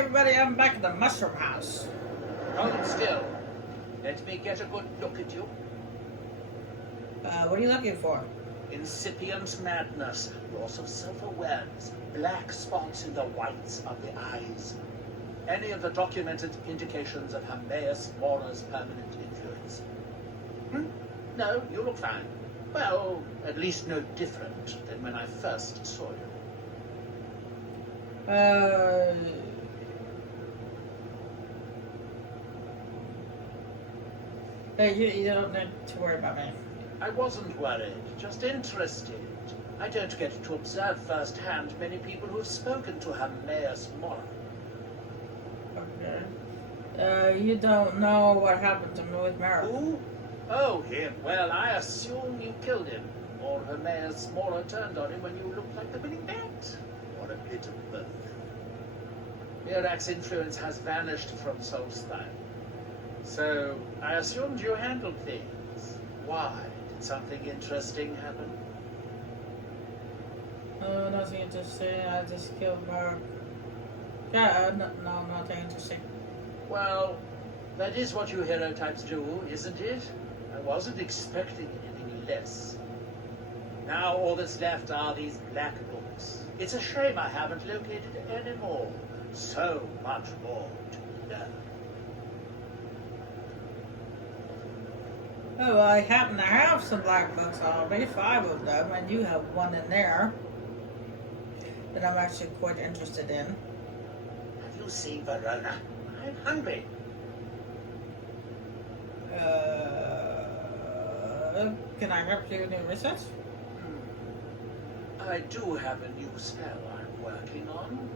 everybody, I'm back at the mushroom house. Hold still. Let me get a good look at you. What are you looking for? Incipient madness, loss of self-awareness, black spots in the whites of the eyes. Any of the documented indications of Hermaeus Mora's permanent influence. No, you look fine. Well, at least no different than when I first saw you. Hey, you don't need to worry about me. I wasn't worried, just interested. I don't get to observe firsthand many people who have spoken to Hermaeus Mora. Okay. You don't know what happened to me with Mara. Who? Oh, him. Well, I assume you killed him. Or Hermaeus Mora turned on him when you looked like the winning bet. Or a bit of both. Mirak's influence has vanished from Solstheim. So, I assumed you handled things. Why? Did something interesting happen? Nothing interesting. I just killed Mara. Yeah, no, nothing interesting. Well, that is what you hero types do, isn't it? I wasn't expecting anything less. Now all that's left are these black books. It's a shame I haven't located any more. So much more to learn. Oh, well, I happen to have some black books already, 5 of them, and you have one in there that I'm actually quite interested in. Have you seen Verona? I'm hungry. Can I help you in your research? I do have a new spell I'm working on.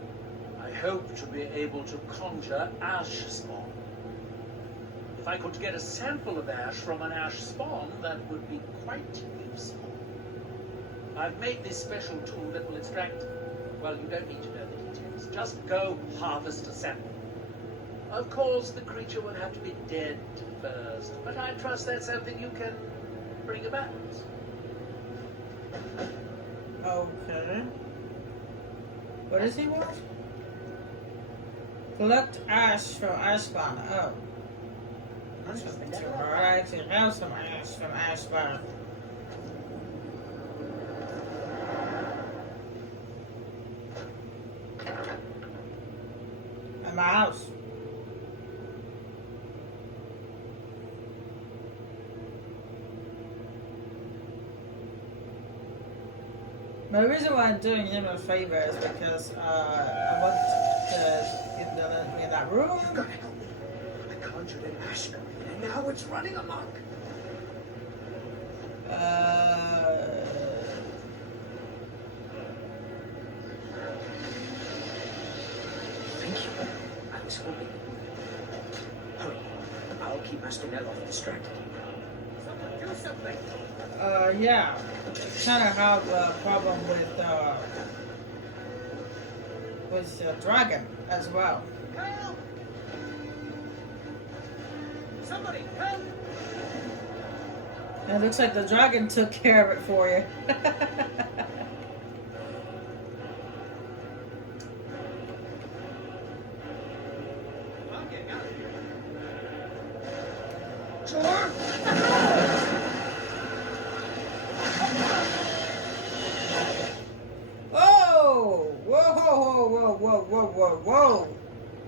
I hope to be able to conjure ash spawn. If I could get a sample of ash from an ash spawn, that would be quite useful. I've made this special tool that will extract... Well, you don't need to know the details. Just go harvest a sample. Of course, the creature will have to be dead first, but I trust that's something you can bring about. Okay. What does he want? Collect ash from ash spawn. Oh. I actually have some ash from ash spawn. At my house. The reason why I'm doing him a favor is because I want to let me in that room. You've got to help me. I conjured an ash and now it's running amok. Thank you. I was hoping. Hurry. I'll keep Master Neloth distracted. Someone do something. Yeah. Kind of have a problem with the dragon as well. Help! Somebody help! And it looks like the dragon took care of it for you. I'm getting out of here. Sure. Whoa! Whoa! Whoa! Whoa! Whoa! Whoa! Whoa! Whoa!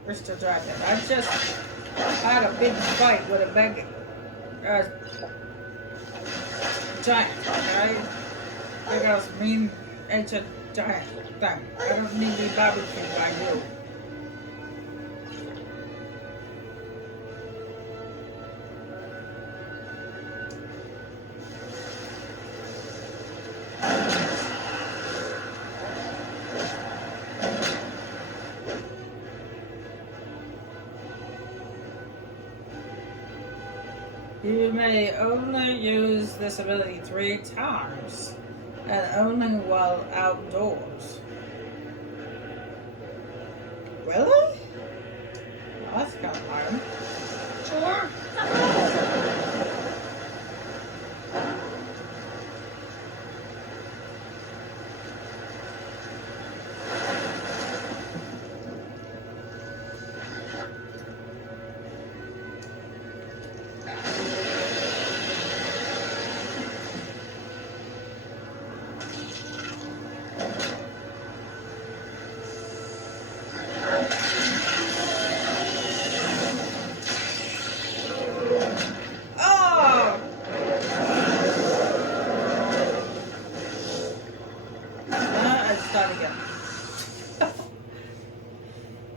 Mr. Dragon, I had a big fight with a big giant, okay? Big ass mean ancient giant thing. I don't need to be barbecued by you. You may only use this ability 3 times, and only while outdoors. Really? Well, that's kind of hard. Sure.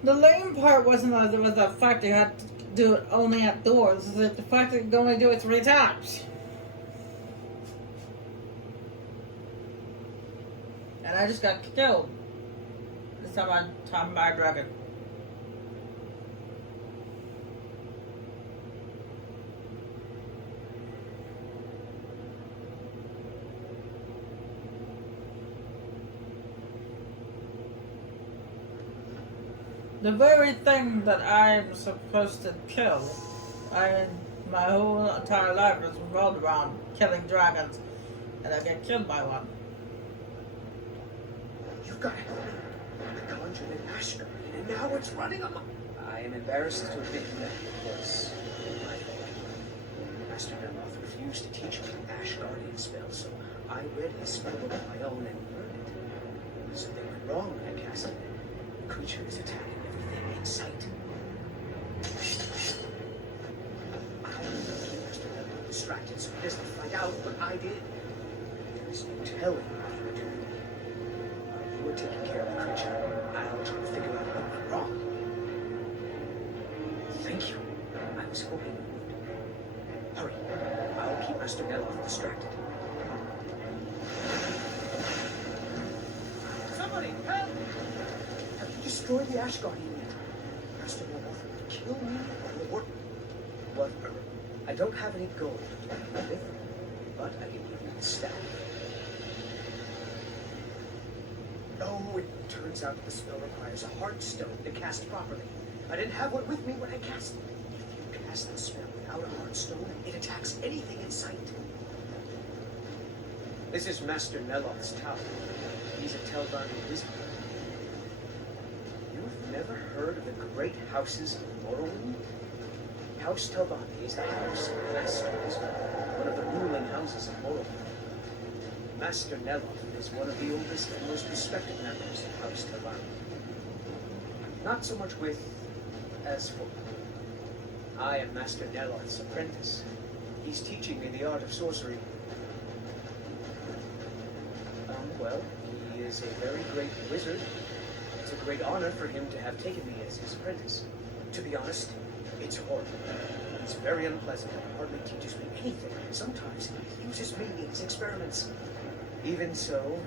The lame part wasn't that it was the fact you had to do it only outdoors. It's the fact that you can only do it 3 times. And I just got killed. This time I time by a dragon. The very thing that I'm supposed to kill, my whole entire life is revolved around killing dragons, and I get killed by one. You've got the conjured an ash guardian, and now it's running amok. I am embarrassed to admit that it was my fault. Master Nemoth refused to teach me the ash guardian spell, so I read his spellbook on my own and learned it. Something went wrong when I cast it. The creature is attacking everything in sight. I keep Master Nemoth distracted so he doesn't find out what I did. There's no telling what he would do. You were taking care of the creature. I'll try to figure out what went wrong. Thank you. I was hoping you would. Hurry. I'll keep Master Nemoth distracted. Somebody, help! Have you destroyed the Ash Guardian yet? Master Nemoth would kill me or... What? I don't have any gold to give you, but I can give you the staff. Oh, it turns out the spell requires a heart stone to cast properly. I didn't have one with me when I cast it. If you cast the spell without a heart stone, it attacks anything in sight. This is Master Neloth's tower. He's a Telvanni wizard. You've never heard of the great houses of Morrowind? House Telvanni is the house of the Master Wizard, one of the ruling houses of Morrowind. Master Neloth is one of the oldest and most respected members of House Telvanni. Not so much with as for. I am Master Neloth's apprentice. He's teaching me the art of sorcery. Well, he is a very great wizard. It's a great honor for him to have taken me as his apprentice. To be honest, it's horrible. It's very unpleasant and hardly teaches me anything. Sometimes he uses me in his experiments. Even so,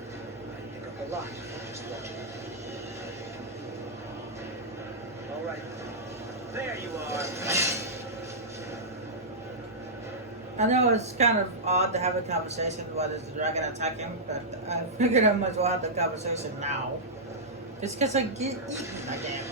I pick up a lot from just watching it. All right. There you are. I know it's kind of odd to have a conversation about is the dragon attacking, but I figured I might as well have the conversation now. Just because I get eaten again.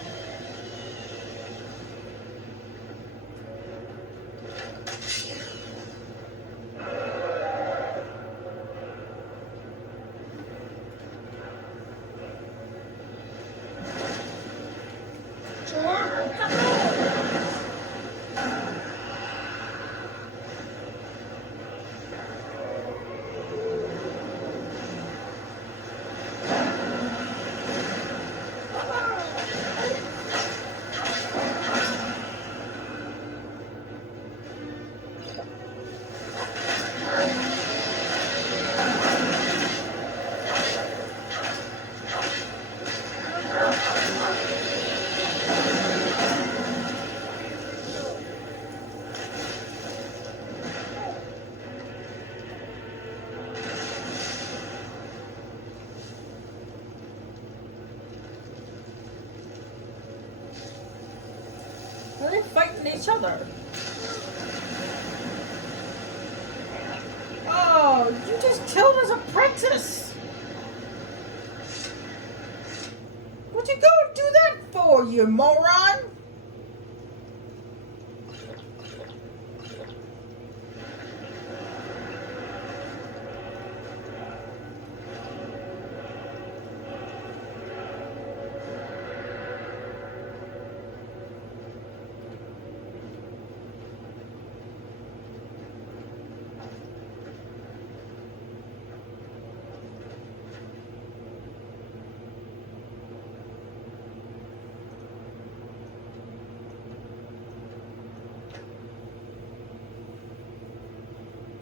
Are they fighting each other? Oh, you just killed his apprentice! What'd you go and do that for, you moron?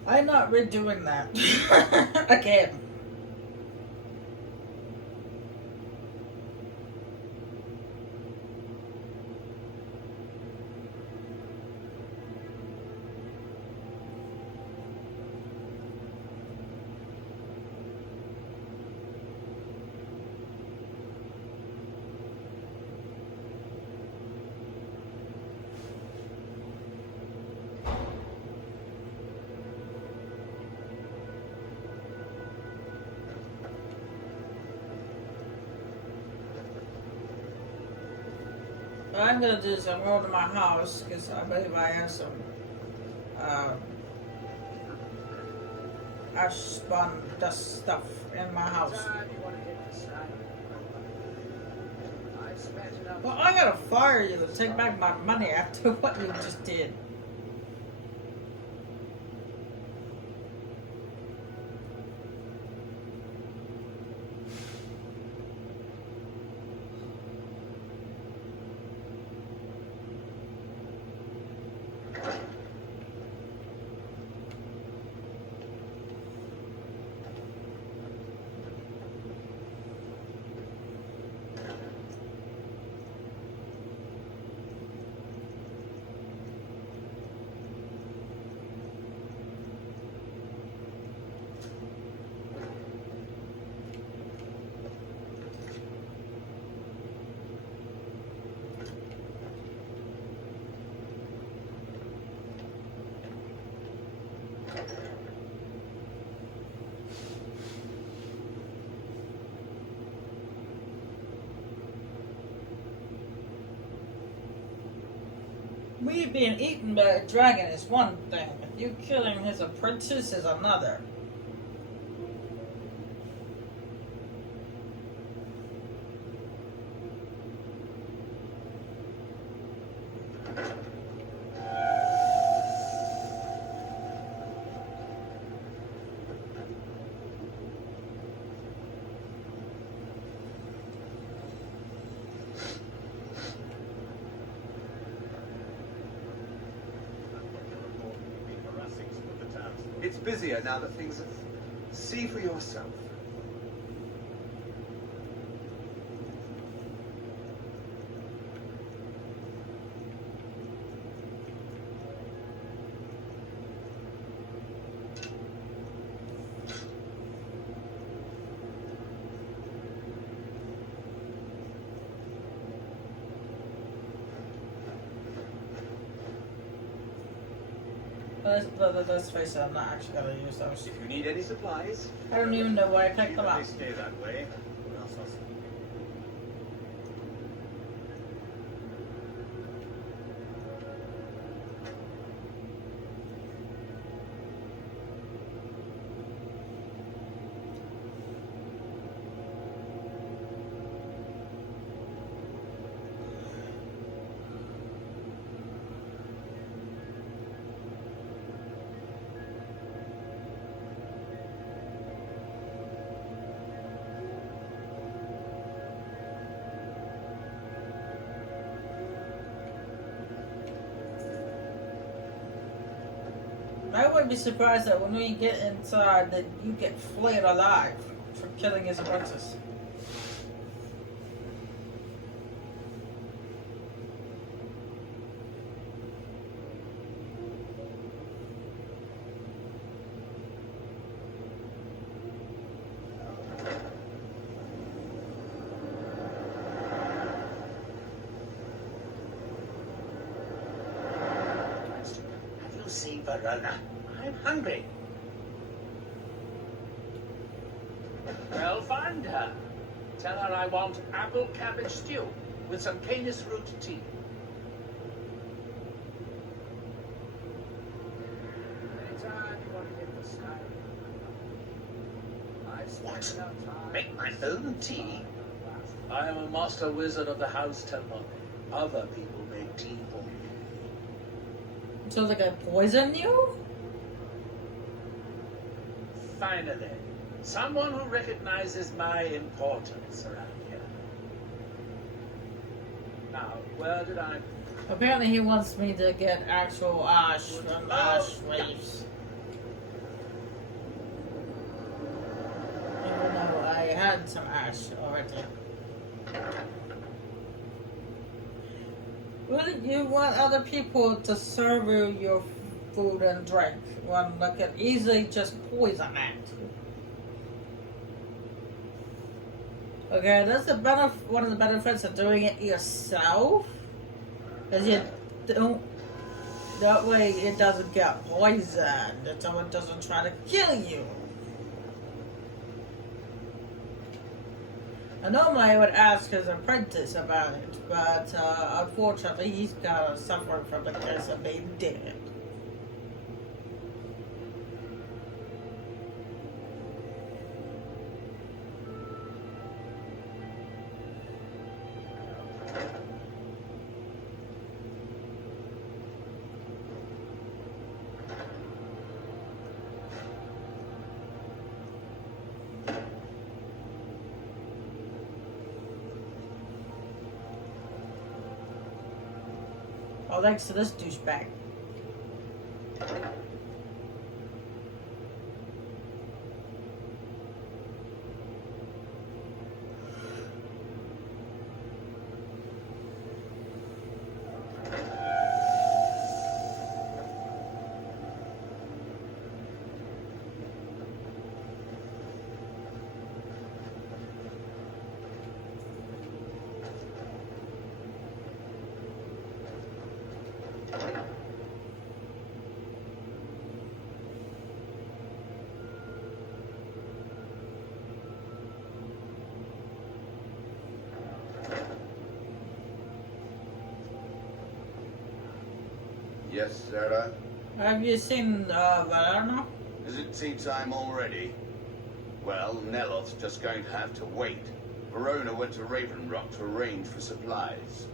I'm not redoing that again. what I'm gonna do is I'm going to my house because I believe I have some ash spawn dust stuff in my house. Well, I gotta fire you and take back my money after what you just did. Me being eaten by a dragon is one thing, but you killing his apprentice is another. It's busier now that things are... See for yourself. Let's face it, I'm not actually gonna use those. If you need any supplies... I don't even know why I picked them up. They stay that way. Or else I'll... I wouldn't be surprised that when we get inside that you get flayed alive for killing his apprentice. See, Verona, I'm hungry. Well, find her. Tell her I want apple cabbage stew with some canis root tea. Anytime you want to get the Skyrim. What? Make my own tea? I am a master wizard of the House Temple. Other people make tea for me. So they gonna poison you? Finally, someone who recognizes my importance around here. Now, where did I... Apparently he wants me to get actual ash from ash waves. Even though I had some ash already. Wouldn't you want other people to serve you your food and drink when they can easily just poison it? Okay, that's the one of the benefits of doing it yourself. Because you don't... That way it doesn't get poisoned and someone doesn't try to kill you. And normally I would ask his apprentice about it, but unfortunately he's kind of suffering from the curse of being dead. Oh, thanks to this douchebag. Yes, Sarah? Have you seen Valerno? Is it tea time already? Well, Neloth's just going to have to wait. Verona went to Raven Rock to arrange for supplies.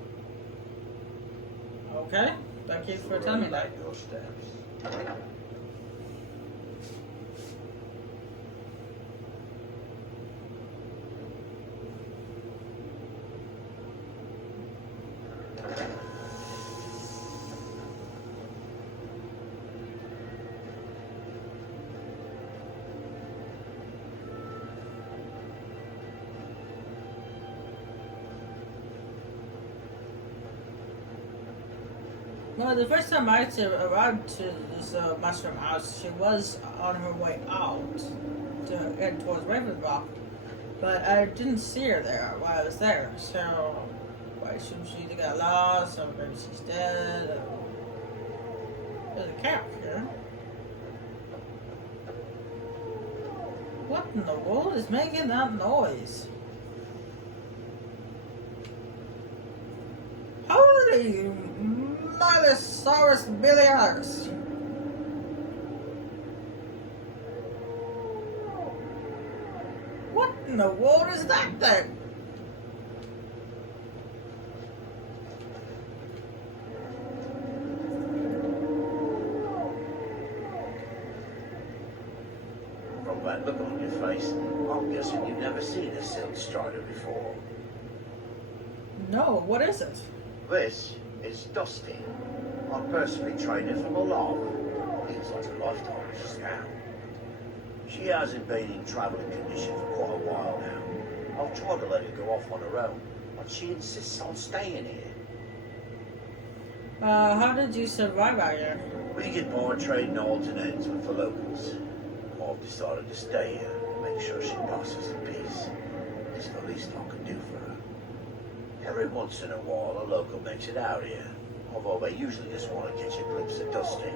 Okay, thank you for telling me that. Your steps. Well, the first time I arrived to this mushroom house, she was on her way out to head towards Raven Rock, but I didn't see her there while I was there. So, I assume she either got lost or maybe she's dead. There's a cat here. What in the world is making that noise? Holy Milosaurus biliaris! What in the world is that thing? From that look on your face, I'm guessing you've never seen a Silk Strider before. No, what is it? This is Dusty. I personally trained her from a lark. Feels like a lifetime just now. She hasn't been in travelling condition for quite a while now. I've tried to let her go off on her own, but she insists on staying here. How did you survive out here? We get by trading odds and ends with the locals. I've decided to stay here and make sure she passes in peace. It's the least I can do for her. Every once in a while, a local makes it out here, although they usually just want to catch a glimpse of Dusty.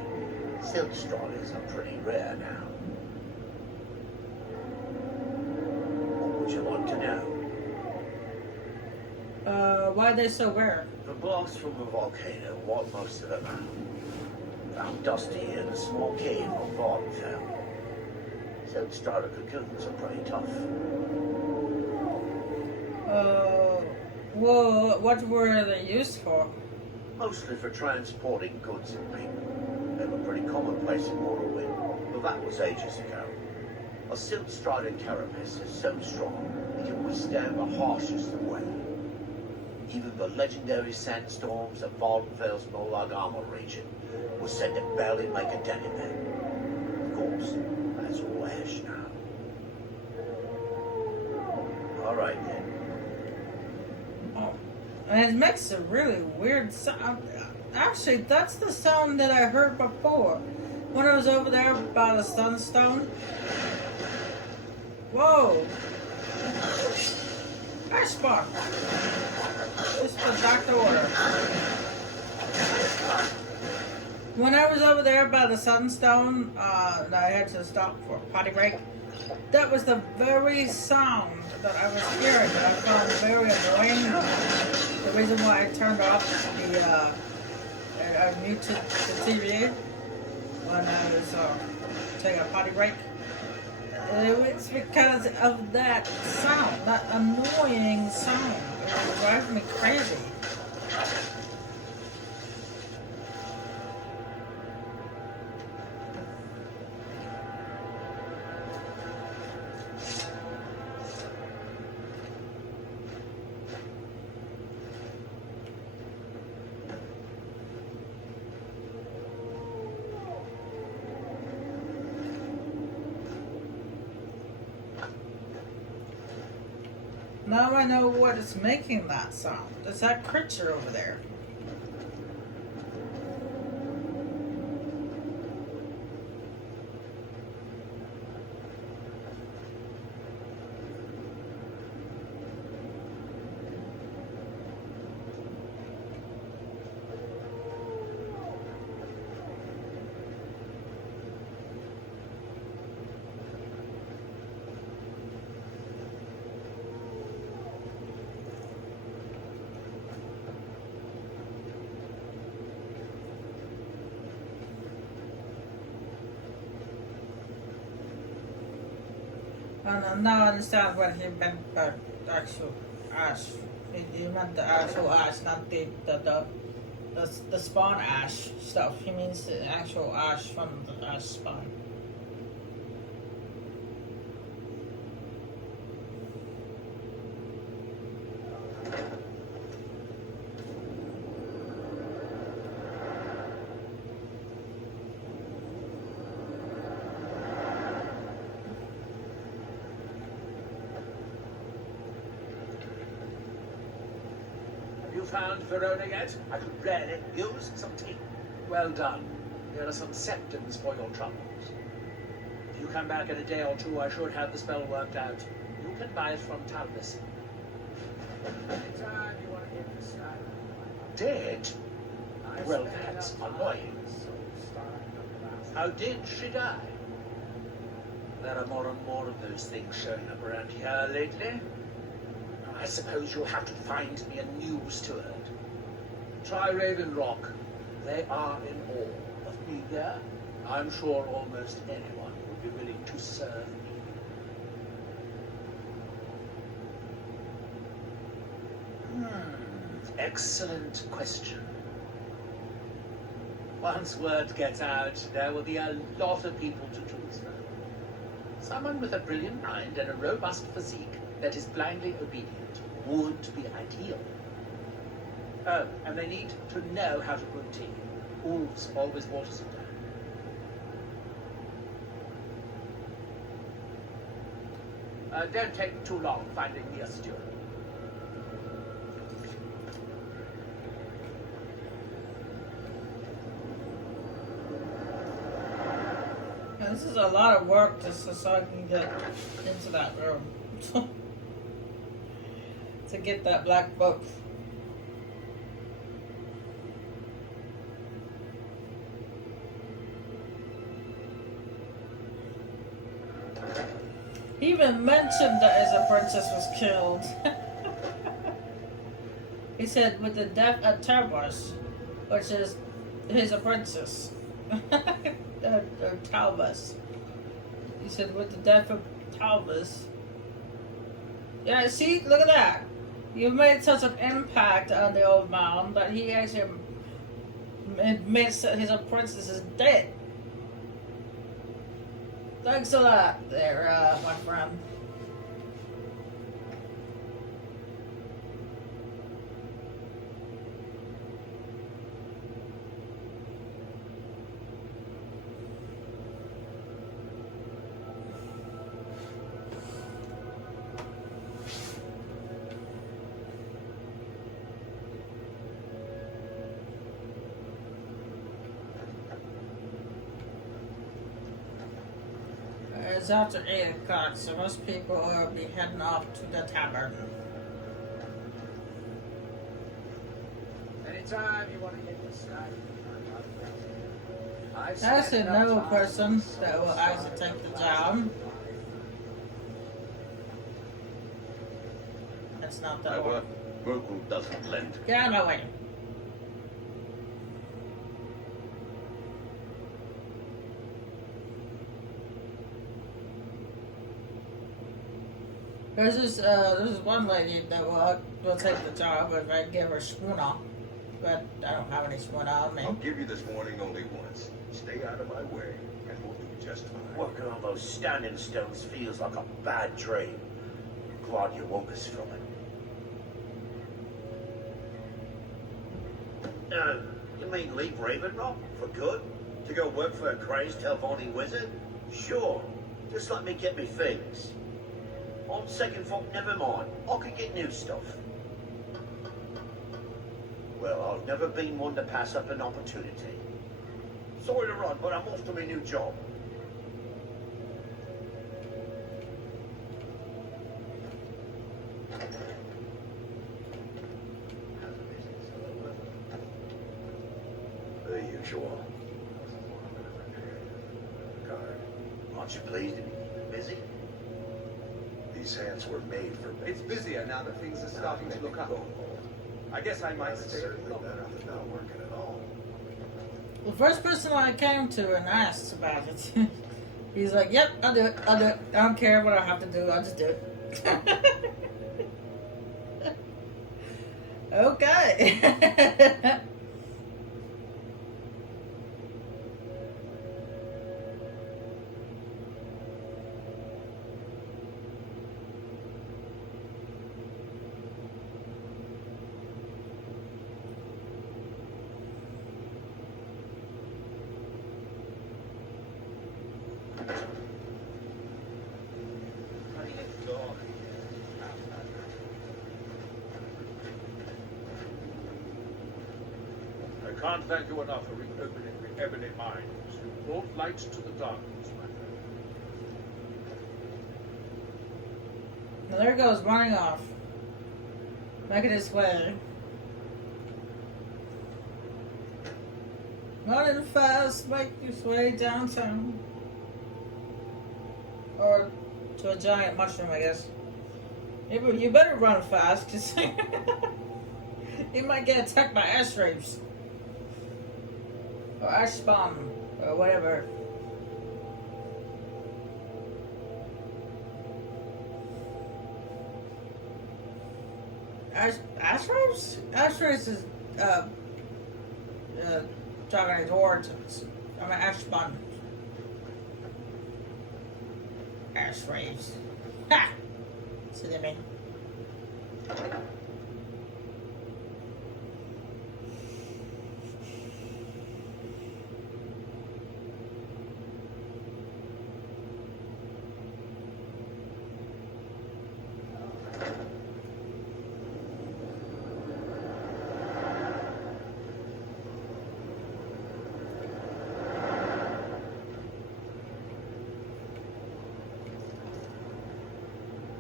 Silk Striders are pretty rare now. What would you like to know? Why are they so rare? The blast from the volcano wiped most of them out. Found Dusty in a small cave on Vardenfell. Silk Strider cocoons are pretty tough. Well, what were they used for? Mostly for transporting goods and people. They were pretty commonplace in Morrowind, but that was ages ago. A Silk Strider carapace is so strong it can withstand the harshest of weather. Even the legendary sandstorms of Vardenfell's Molag region were said to barely make a dent in them. Of course, that's all ash now. All right then. Oh, and it makes a really weird sound. Actually, that's the sound that I heard before when I was over there by the sunstone. Whoa! Ash spawn. Just the doctor order. When I was over there by the sunstone, and I had to stop for a potty break. that was the very sound that I was hearing that I found very annoying. The reason why I turned off I muted the TV when I was taking a potty break. It's because of that sound, that annoying sound. It was driving me crazy. Now I know what is making that sound. It's that creature over there. And now I understand what he meant by actual ash. He meant the actual ash, not the spawn ash stuff. He means the actual ash from the ash spawn. Found Verona yet? I could really use some tea. Well done. Here are some septums for your troubles. If you come back in a day or two, I should have the spell worked out. You can buy it from Talbis. Anytime you want to hit the sky. Dead? Well, that's annoying. How did she die? There are more and more of those things showing up around here lately. I suppose you'll have to find me a new steward. Try Raven Rock. They are in awe of me there. I'm sure almost anyone would be willing to serve me. Excellent question. Once word gets out, there will be a lot of people to choose from. Someone with a brilliant mind and a robust physique that is blindly obedient would be ideal. Oh, and they need to know how to brew tea. Wolves always water some down. Don't take too long finding me a steward. Yeah, this is a lot of work just so I can get into that room. To get that black book. He even mentioned that his apprentice was killed. He said with the death of Tervos, which is his apprentice. Talbus. He said with the death of Talbus. Yeah, see, look at that. You made such an impact on the old man that he actually admits that his apprentice is dead. Thanks a lot there, my friend. It's after 8 o'clock, so most people will be heading off to the tavern. Anytime you want to hit the sky. That's another person that will actually take the job. That's not the However, orc. Merkel doesn't lend. Get out of my way. There's this one lady that will take the job if I give her schmuna, but I don't have any schmuna on me. I'll give you this warning only once. Stay out of my way, and we'll do just fine. Working on those standing stones feels like a bad dream. Glad you woke us from it. You mean leave Raven Rock for good? To go work for a crazed Telvanni wizard? Sure. Just let me get me things. On second thought, never mind. I could get new stuff. Well, I've never been one to pass up an opportunity. Sorry to run, but I'm off to my new job. The usual. Guard. Aren't you pleased to be busy? These hands were made for It's busier now that things are starting to look up. I guess I might That's stay. certainly better than not working at all. The first person I came to and asked about it, he's like, "Yep, I'll do it. I'll do it. I don't care what I have to do. I'll just do it." Okay. I can't thank you enough for reopening the ebony mines. You brought light to the darkness, my friend. Now there it goes, running off. Making his way. Running fast, make his way downtown. Or to a giant mushroom, I guess. You better run fast, because you might get attacked by ash rapes. Or ash bomb, or whatever. Ash rapes? Ash rapes is, talking his origins. I mean, ash bomb. Ash rapes. Ha! See what I mean?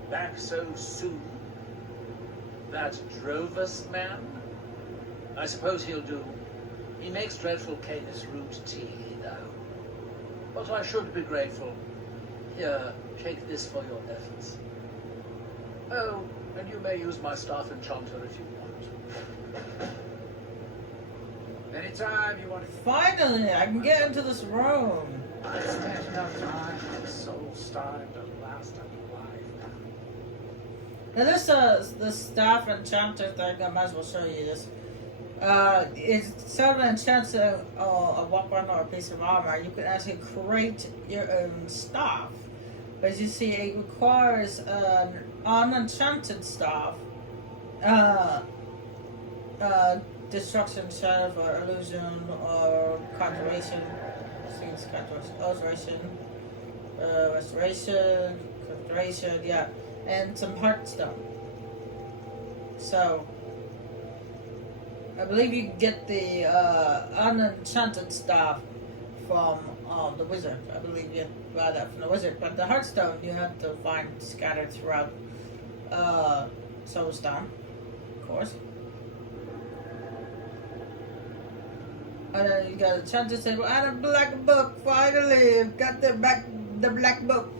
Back so soon? That Drovus man? I suppose he'll do. He makes dreadful Canis root tea, though. But I should be grateful. Here, take this for your efforts. Oh, and you may use my staff enchanter if you want. Anytime you want to. Finally, I can get into this room. I spent enough time. My soul's starting to last alive. Now this staff enchanter thing, I might as well show you this. It's sort of enchants a weapon or a piece of armor. You can actually create your own staff. But as you see, it requires an unenchanted staff. Destruction, shadow, or illusion, or conjuration. Restoration, yeah. And some heartstone. So, I believe you can get the unenchanted staff from the wizard. I believe you buy that from the wizard. But the heartstone you have to find scattered throughout Soulstone, of course. And then you got a enchanted table and a black book. Finally, got the black book.